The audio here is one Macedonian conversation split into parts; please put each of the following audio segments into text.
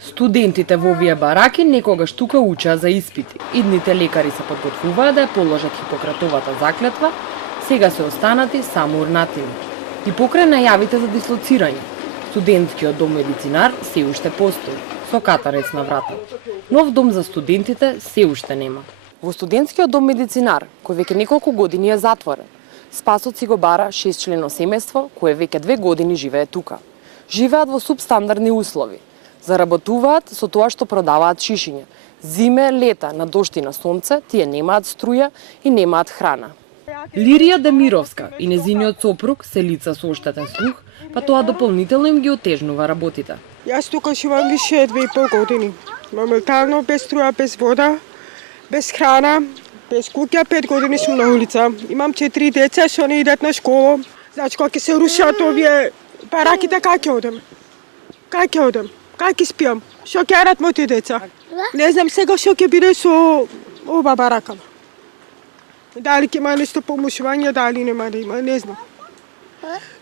Студентите во овие бараки некогаш тука учеа за испити. Идните лекари се подготвуваа да ја положат Хипократовата заклетва, сега се останати само урнатини. И покрај најавите за дислоцирање, студентскиот дом медицинар се уште постои, со катарец на врата. Нов дом за студентите се уште нема. Во студентскиот дом медицинар, кој веќе неколку години е затворен, Спасот си го бара 6-члено семејство, кое веќе 2 години живее тука. Живеат во субстандардни услови. Заработуваат со тоа што продаваат шишиња. Зиме, лета, на дожд и на сонце, тие немаат струја и немаат храна. Лирија Демировска и незиниот сопруг се лица со оштетен слух, па тоа дополнително им ги отежнува работите. Јас тука живеам више 2,5 години. Моментално без струја, без вода, без храна, без куќа, 5 години сум на улица. Имам 4 деца што не идат на школа. Значи, кога ќе се рушат овие бараките, как ќе одам? Как ќе одам? Как ќе спиам? Што ќе јадат моите деца? Не знам сега што ќе биде со ова барака. Дали ќе има нешто помушување, дали нема да има, не знам.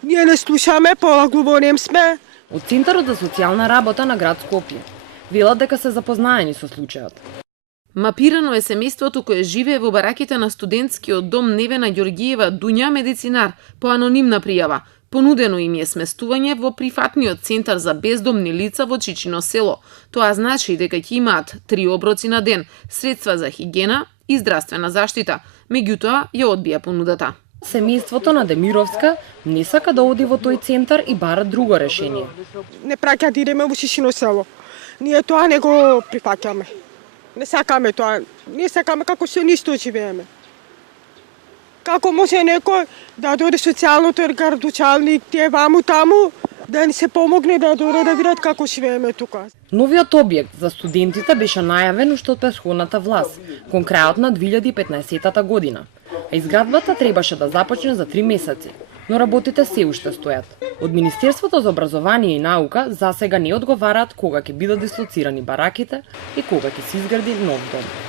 Ние не слушаме, полаглувонем сме. Од Центарот за социјална работа на град Скопје велат дека се запознаени со случајот. Мапирано е семејството кое живее во бараките на студентскиот дом Невена Ѓоргиева Дуња медицинар по анонимна пријава. Понудено им е сместување во прифатниот центар за бездомни лица во Чичино село. Тоа значи дека ќе имаат 3 оброци на ден, средства за хигиена и здравствена заштита. Меѓутоа ја одбија понудата. Семејството на Демировска не сака да оди во тој центар и бара друго решение. Не праќа да идеме во Чичино село. Ние тоа не го прифаќаме. Не сакаме тоа. Не сакаме како се ништо живееме. Како може некој да дојде социјалното градучалник, тие ваму таму, да ни се помогне да дојде да видат како живееме тука. Новиот објект за студентите беше најавен уште од претходната власт, кон крајот на 2015 година. А изградбата требаше да започне за 3 месеци, но работите се уште стојат. Од Министерството за образование и наука засега не одговараат кога ќе бидат дислоцирани бараките и кога ќе се изгради нов дом.